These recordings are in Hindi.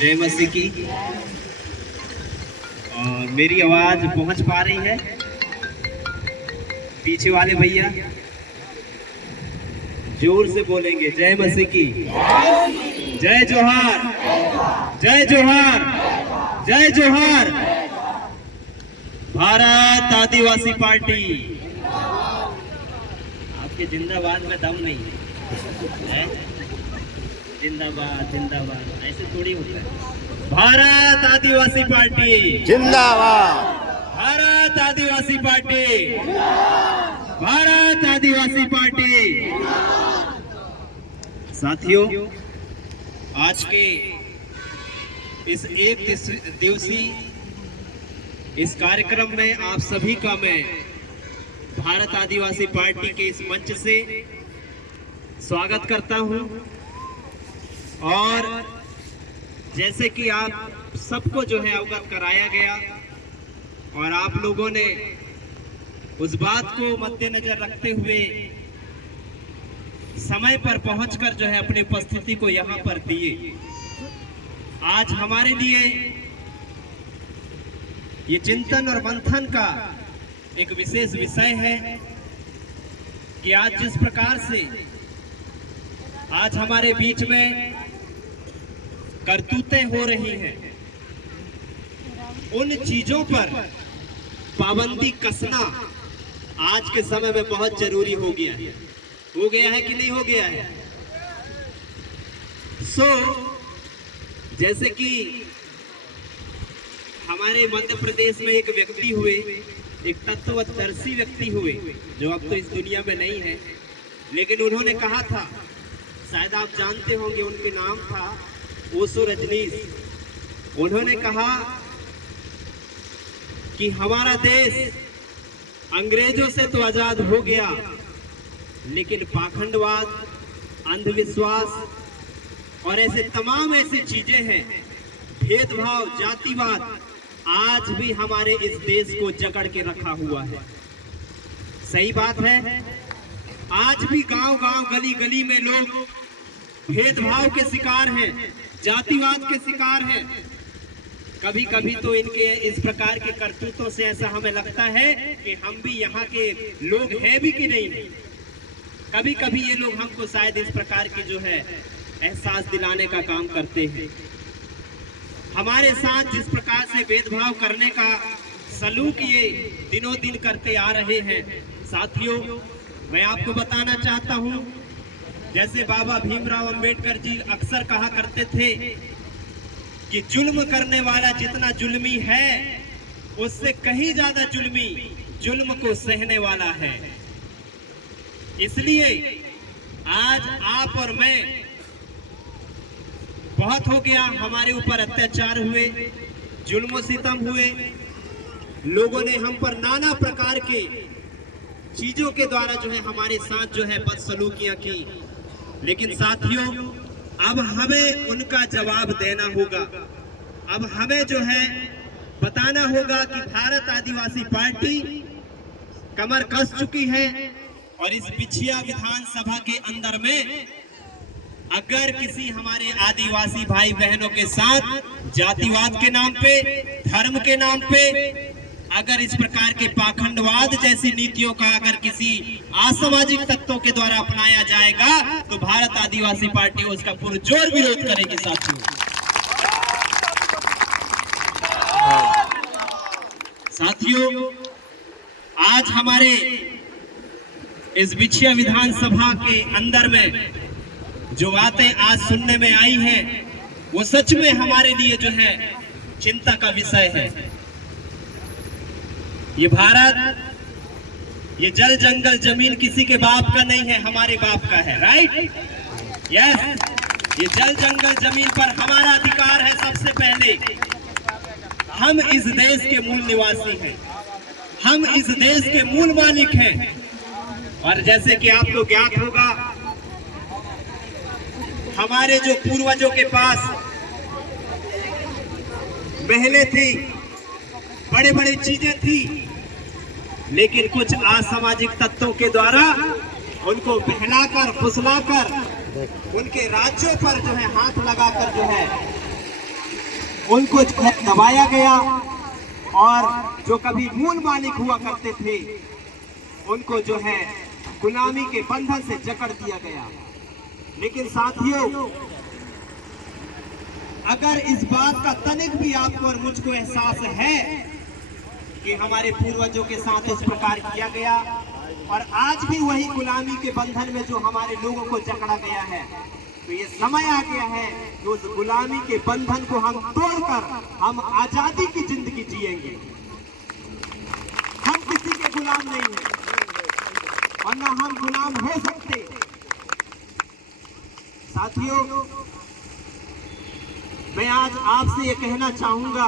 जय मसीह की। और मेरी आवाज पहुंच पा रही है? पीछे वाले भैया जोर से बोलेंगे जय मसीह की। जय जोहार, जय जोहार, जय जोहार। भारत आदिवासी पार्टी। आपके जिंदाबाद में दम नहीं है? जिंदाबाद जिंदाबाद ऐसे थोड़ी होता है। भारत आदिवासी पार्टी जिंदाबाद, भारत आदिवासी पार्टी, भारत आदिवासी पार्टी। साथियों, आज के इस एक दिवसीय इस कार्यक्रम में आप सभी का मैं भारत आदिवासी पार्टी के इस मंच से स्वागत करता हूं। और जैसे कि आप सबको जो है अवगत कराया गया और आप लोगों ने उस बात को मद्देनजर रखते हुए समय पर पहुंचकर जो है अपनी उपस्थिति को यहां पर दिए। आज हमारे लिए ये चिंतन और मंथन का एक विशेष विषय है कि आज जिस प्रकार से आज हमारे बीच में करतूतें हो रही हैं, उन चीजों पर पाबंदी कसना आज के समय में बहुत जरूरी हो गया है। हो गया है कि नहीं हो गया है? जैसे कि हमारे मध्य प्रदेश में एक व्यक्ति हुए, एक तत्वदर्शी व्यक्ति हुए जो अब तो इस दुनिया में नहीं है, लेकिन उन्होंने कहा था, शायद आप जानते होंगे, उनके नाम था ओशो रजनीश। उन्होंने कहा कि हमारा देश अंग्रेजों से तो आजाद हो गया, लेकिन पाखंडवाद, अंधविश्वास और ऐसे तमाम ऐसी चीजें हैं, भेदभाव, जातिवाद आज भी हमारे इस देश को जकड़ के रखा हुआ है। सही बात है, आज भी गांव-गांव, गली-गली में लोग भेदभाव के शिकार हैं, जातिवाद के शिकार हैं। कभी कभी तो इनके इस प्रकार के करतूतों से ऐसा हमें लगता है कि हम भी यहाँ के लोग हैं भी कि नहीं। कभी कभी ये लोग हमको शायद इस प्रकार की जो है एहसास दिलाने का काम करते हैं। हमारे साथ जिस प्रकार से भेदभाव करने का सलूक ये दिनों दिन करते आ रहे हैं, साथियों, मैं आपको बताना चाहता हूँ, जैसे बाबा भीमराव अंबेडकर जी अक्सर कहा करते थे कि जुल्म करने वाला जितना जुल्मी है, उससे कहीं ज्यादा जुल्मी जुल्म को सहने वाला है। इसलिए आज आप और मैं, बहुत हो गया हमारे ऊपर अत्याचार हुए, जुल्म सितम हुए, लोगों ने हम पर नाना प्रकार के चीजों के द्वारा जो है हमारे साथ जो है बदसलूकियां की। लेकिन साथियों, अब हमें उनका जवाब देना होगा। अब हमें जो है बताना होगा कि भारत आदिवासी पार्टी कमर कस चुकी है और इस बिछिया विधानसभा के अंदर में अगर किसी हमारे आदिवासी भाई बहनों के साथ जातिवाद के नाम पे, धर्म के नाम पे, अगर इस प्रकार के पाखंडवाद जैसी नीतियों का अगर किसी असामाजिक तत्वों के द्वारा अपनाया जाएगा, तो भारत आदिवासी पार्टी उसका पुरजोर विरोध करेगी। साथियों, आज हमारे इस बिछिया विधानसभा के अंदर में जो बातें आज सुनने में आई हैं, वो सच में हमारे लिए जो है चिंता का विषय है। ये भारत, ये जल जंगल जमीन किसी के बाप का नहीं है, हमारे बाप का है। राइट? यस, ये जल जंगल जमीन पर हमारा अधिकार है। सबसे पहले हम इस देश के मूल निवासी हैं, हम इस देश के मूल मालिक हैं। और जैसे कि आपको ज्ञात होगा, हमारे जो पूर्वजों के पास महलें थी, बड़े बड़े चीजें थी, लेकिन कुछ असामाजिक तत्वों के द्वारा उनको बहलाकर, फुसलाकर, उनके राज्यों पर जो है हाथ लगाकर जो है उनको जो है दबाया गया और जो कभी मूल मालिक हुआ करते थे उनको जो है गुलामी के बंधन से जकड़ दिया गया। लेकिन साथियों, अगर इस बात का तनिक भी आपको और मुझको एहसास है कि हमारे पूर्वजों के साथ इस प्रकार किया गया और आज भी वही गुलामी के बंधन में जो हमारे लोगों को जकड़ा गया है, तो ये समय आ गया है कि उस गुलामी के बंधन को हम तोड़कर हम आजादी की जिंदगी जिएंगे। हम किसी के गुलाम नहीं हैं और ना हम गुलाम हो सकते। साथियों, मैं आज आपसे ये कहना चाहूंगा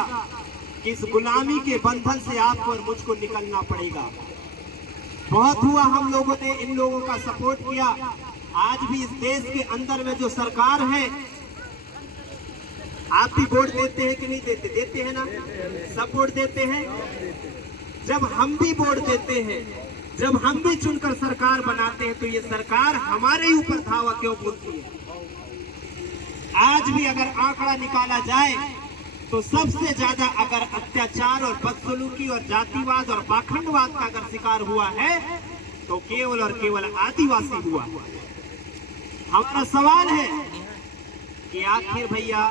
कि इस गुलामी के बंधन से आपको और मुझको निकलना पड़ेगा। बहुत हुआ हम लोगों ने इन लोगों का सपोर्ट किया। आज भी इस देश के अंदर में जो सरकार है, आप भी वोट देते हैं कि नहीं देते? देते हैं ना? सब वोट देते हैं। जब हम भी वोट देते हैं, जब हम भी चुनकर सरकार बनाते हैं, तो ये सरकार हमारे ही ऊपर धावा क्यों बोलती है? आज भी अगर आंकड़ा निकाला जाए तो सबसे ज्यादा अगर अत्याचार और बदसलूकी और जातिवाद और पाखंडवाद का अगर शिकार हुआ है तो केवल और केवल आदिवासी हुआ। हमारा सवाल है कि आखिर भैया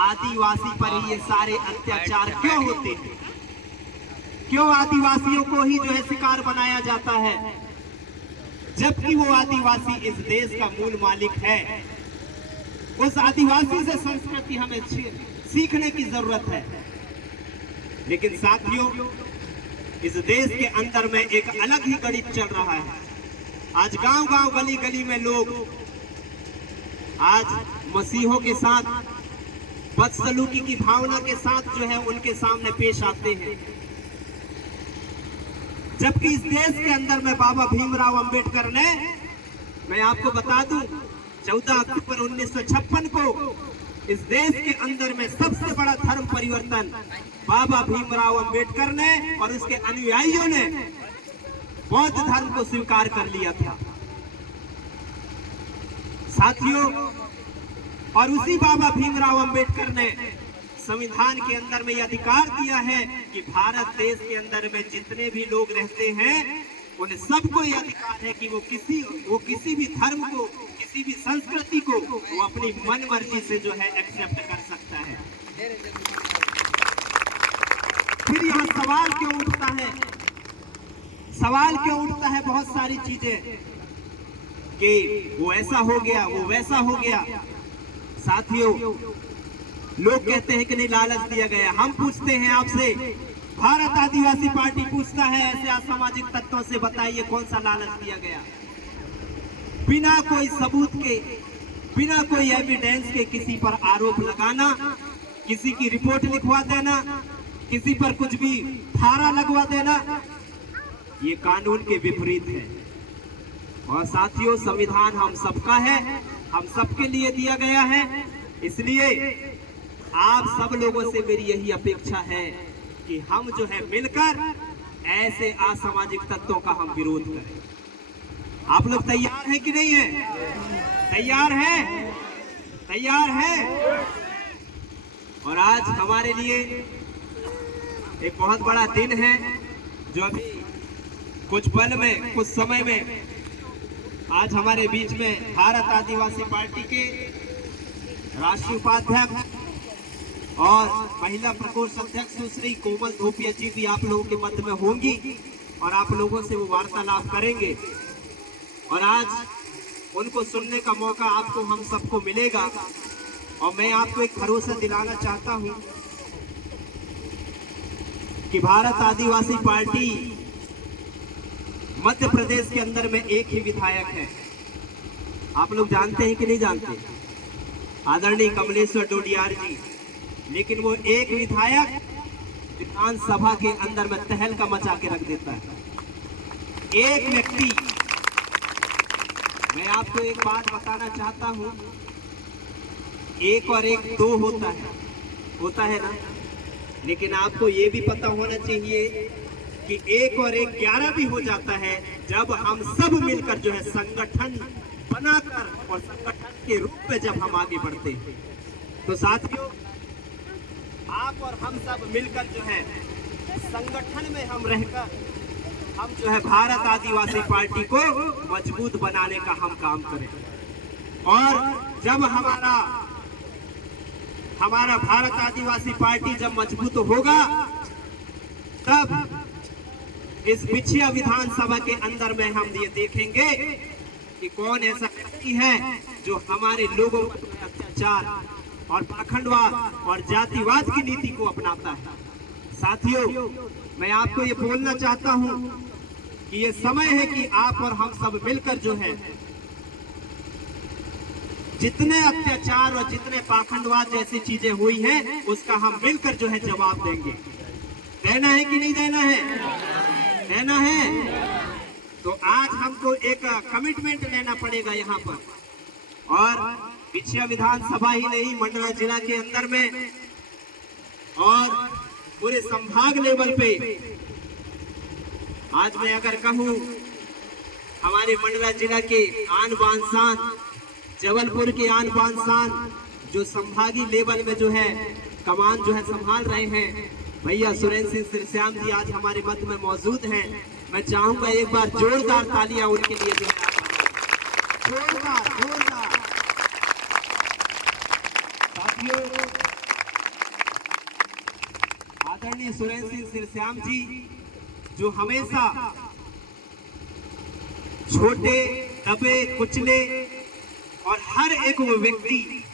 आदिवासी पर ही ये सारे अत्याचार क्यों होते हैं? क्यों आदिवासियों को ही जो है शिकार बनाया जाता है, जबकि वो आदिवासी इस देश का मूल मालिक है? उस आदिवासी से संस्कृति हमें सीखने की जरूरत है। लेकिन साथियों, इस देश के अंदर में एक अलग ही गणित चल रहा है। आज गांव-गांव, गली-गली में लोग आज मसीहों के साथ बदसलूकी की भावना के साथ जो है उनके सामने पेश आते हैं, जबकि इस देश के अंदर में बाबा भीमराव अंबेडकर ने, मैं आपको बता दूं, 14 अक्टूबर 1956 को इस देश के अंदर में सबसे बड़ा धर्म परिवर्तन बाबा भीमराव अंबेडकर ने और उसके अनुयायियों ने बौद्ध धर्म को स्वीकार कर लिया था। साथियों, और उसी बाबा भीमराव अंबेडकर ने संविधान के अंदर में यह अधिकार दिया है कि भारत देश के अंदर में जितने भी लोग रहते हैं उन सबको यह अधिकार है कि वो किसी भी धर्म को, किसी भी संस्कृति को वो अपनी मन मर्जी से जो है एक्सेप्ट कर सकता है। फिर यहाँ सवाल क्यों उठता है? सवाल क्यों उठता है बहुत सारी चीजें कि वो ऐसा हो गया, वो वैसा हो गया। साथियों, लोग कहते हैं कि नहीं लालच दिया गया। हम पूछते हैं आपसे, भारत आदिवासी पार्टी पूछता है ऐसे असामाजिक तत्वों से, बताइए कौन सा लालच दिया गया? बिना कोई सबूत के, बिना कोई एविडेंस के किसी पर आरोप लगाना, किसी की रिपोर्ट लिखवा देना, किसी पर कुछ भी धारा लगवा देना, ये कानून के विपरीत है। और साथियों, संविधान हम सबका है, हम सबके लिए दिया गया है। इसलिए आप सब लोगों से मेरी यही अपेक्षा है कि हम जो है मिलकर ऐसे असामाजिक तत्वों का हम विरोध करें। आप लोग तैयार हैं कि नहीं है? तैयार है? तैयार है? और आज हमारे लिए एक बहुत बड़ा दिन है, जो अभी कुछ पल में, कुछ समय में आज हमारे बीच में भारत आदिवासी पार्टी के राष्ट्रीय उपाध्यक्ष और महिला प्रकोष्ठ अध्यक्ष सुश्री कोमल धोपिया जी भी आप लोगों के मध्य में होंगी और आप लोगों से वो वार्तालाप करेंगे। और आज उनको सुनने का मौका आपको, हम सबको मिलेगा। और मैं आपको एक भरोसा दिलाना चाहता हूं कि भारत आदिवासी पार्टी मध्य प्रदेश के अंदर में एक ही विधायक है। आप लोग जानते हैं कि नहीं जानते? आदरणीय कमलेश्वर डोडियार जी। लेकिन वो एक विधायक विधानसभा के अंदर में तहलका मचा के रख देता है। एक व्यक्ति, मैं आपको एक बात बताना चाहता हूं, एक और एक दो होता है ना? लेकिन आपको ये भी पता होना चाहिए कि एक और एक 11 भी हो जाता है जब हम सब मिलकर जो है संगठन बनाकर और संगठन के रूप में जब हम आगे बढ़ते हैं। तो साथियों, आप और हम सब मिलकर जो है संगठन में हम रहकर हम जो है भारत आदिवासी पार्टी को मजबूत बनाने का हम काम करें। और जब हमारा भारत आदिवासी पार्टी जब मजबूत होगा, तब इस बिछिया विधानसभा के अंदर में हम ये देखेंगे कि कौन ऐसा व्यक्ति है जो हमारे लोगों पर अत्याचार और पाखंडवाद और जातिवाद की नीति को अपनाता है। साथियों, मैं आपको ये बोलना चाहता हूं कि ये समय है कि आप और हम सब मिलकर जो है जितने अत्याचार और जितने पाखंडवाद जैसी चीजें हुई हैं, उसका हम मिलकर जो है जवाब देंगे। देना है कि नहीं देना है? देना है। तो आज हमको एक कमिटमेंट लेना पड़ेगा यहाँ पर, और बिछिया विधानसभा ही नहीं, मंडला जिला के अंदर में और पूरे संभाग लेवल पे आज मैं अगर कहूँ हमारे मंडला जिला के आन बान शान, जबलपुर के आन बान शान जो संभागीय लेवल में जो है कमान जो है संभाल रहे हैं, भैया सुरेंद्र सिंह सिरस्याम जी आज हमारे मध्य में मौजूद हैं। मैं चाहूंगा एक बार जोरदार तालियां उनके लिए जो है, जोरदार जोरदार। साथियों, आदरणीय सुरेंद्र सिंह सिरस्याम जी जो हमेशा छोटे दबे कुचले और हर एक वो व्यक्ति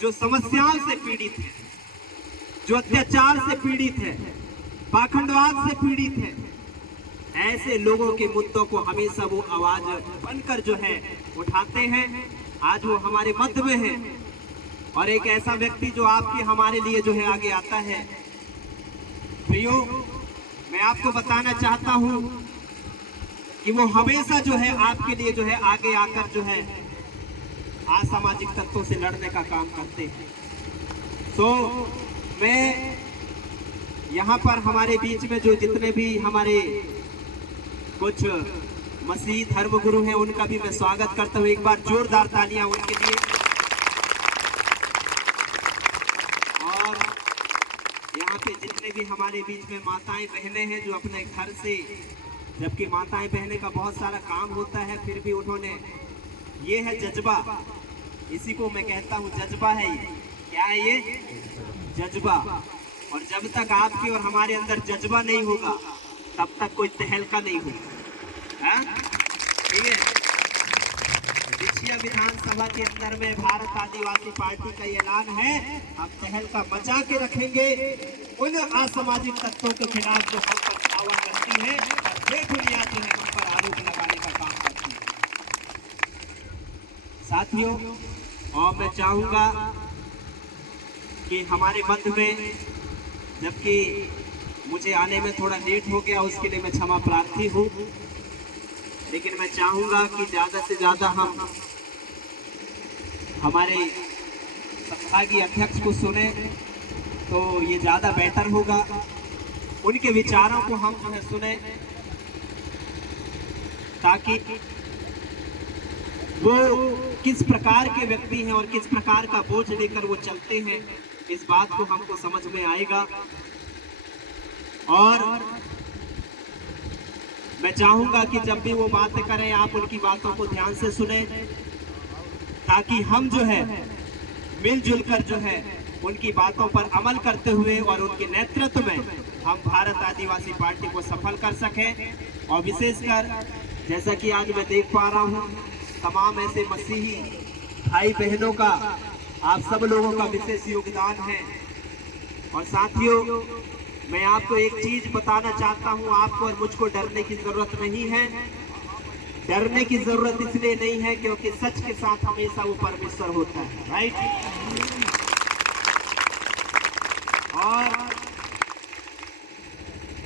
जो समस्याओं से पीड़ित है, जो अत्याचार से पीड़ित है, पाखंडवाद से पीड़ित है, ऐसे लोगों के मुद्दों को हमेशा वो आवाज बनकर जो है उठाते हैं। आज वो हमारे मध्य में है, और एक ऐसा व्यक्ति जो आपके हमारे लिए जो है आगे आता है। प्रियो, मैं आपको बताना चाहता हूं कि वो हमेशा जो है आपके लिए जो है आगे आकर जो है असामाजिक तत्वों से लड़ने का काम करते हैं। तो मैं यहाँ पर हमारे बीच में जो जितने भी हमारे कुछ मसीह धर्मगुरु हैं, उनका भी मैं स्वागत करता हूँ। एक बार जोरदार तालियां उनके लिए। और यहाँ पे जितने भी हमारे बीच में माताएं बहनें हैं जो अपने घर से, जबकि माताएं बहनें का बहुत सारा काम होता है, फिर भी उन्होंने, ये है जज्बा, इसी को मैं कहता हूँ जज्बा है। ये क्या है? ये जज्बा। और जब तक आपके और हमारे अंदर जज्बा नहीं होगा, तब तक कोई तहलका नहीं होगा। ठीक है? बिछिया विधानसभा के अंदर में भारत आदिवासी पार्टी का ऐलान है, हम तहलका मचा के रखेंगे उन असामाजिक तत्वों के खिलाफ जो हम पर दावा करती है और बेबुनियाद जो है हम पर आरोप लगाने का काम करती है। साथियों, और मैं चाहूंगा कि हमारे मध्य में, जबकि मुझे आने में थोड़ा लेट हो गया, उसके लिए मैं क्षमा प्रार्थी हूँ, लेकिन मैं चाहूंगा कि ज़्यादा से ज़्यादा हम हमारे संभागीय अध्यक्ष को सुने तो ये ज़्यादा बेटर होगा। उनके विचारों को हम जो है सुने, ताकि वो किस प्रकार के व्यक्ति हैं और किस प्रकार का बोझ लेकर वो चलते हैं, इस बात को हमको समझ में आएगा। और मैं चाहूंगा कि जब भी वो बातें करें, आप उनकी बातों को ध्यान से सुने, ताकि हम जो है मिलजुल कर जो है उनकी बातों पर अमल करते हुए और उनके नेतृत्व में हम भारत आदिवासी पार्टी को सफल कर सकें। और विशेषकर जैसा कि आज मैं देख पा रहा हूँ, तमाम ऐसे मसीही भाई बहनों का, आप सब लोगों का विशेष योगदान है। और साथियों, मैं आपको एक चीज बताना चाहता हूँ, आपको और मुझको डरने की जरूरत नहीं है। डरने की जरूरत इसलिए नहीं है क्योंकि सच के साथ हमेशा वो परमेश्वर होता है, राइट।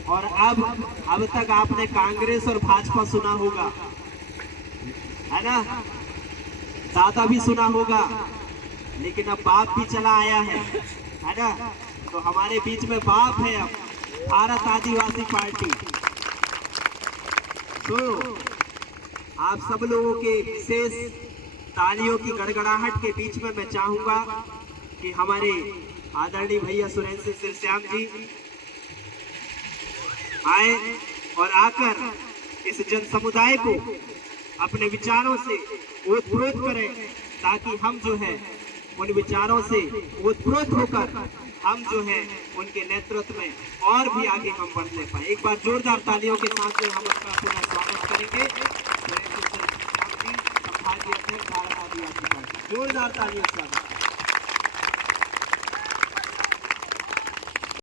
और अब तक आपने कांग्रेस और भाजपा सुना होगा, है ना, ज्यादा भी सुना होगा, लेकिन अब बाप भी चला आया है ना। तो हमारे बीच में बाप है अब, भारत आदिवासी पार्टी। तो आप सब लोगों के विशेष तालियों की गड़गड़ाहट के बीच में मैं चाहूंगा कि हमारे आदरणीय भैया सुरेंद्र सिंह श्याम जी आए और आकर इस जन समुदाय को अपने विचारों से ओतप्रोत करें, ताकि हम जो है उन विचारों से ओतप्रोत होकर हम जो है उनके नेतृत्व में और भी आगे हम बढ़ने पाए। एक बार जोरदार तालियों के साथ में हम उसका पुनः स्वागत करेंगे। संभागीय अध्यक्ष भारत आदिवासी पार्टी, जोरदार तालियों से स्वागत।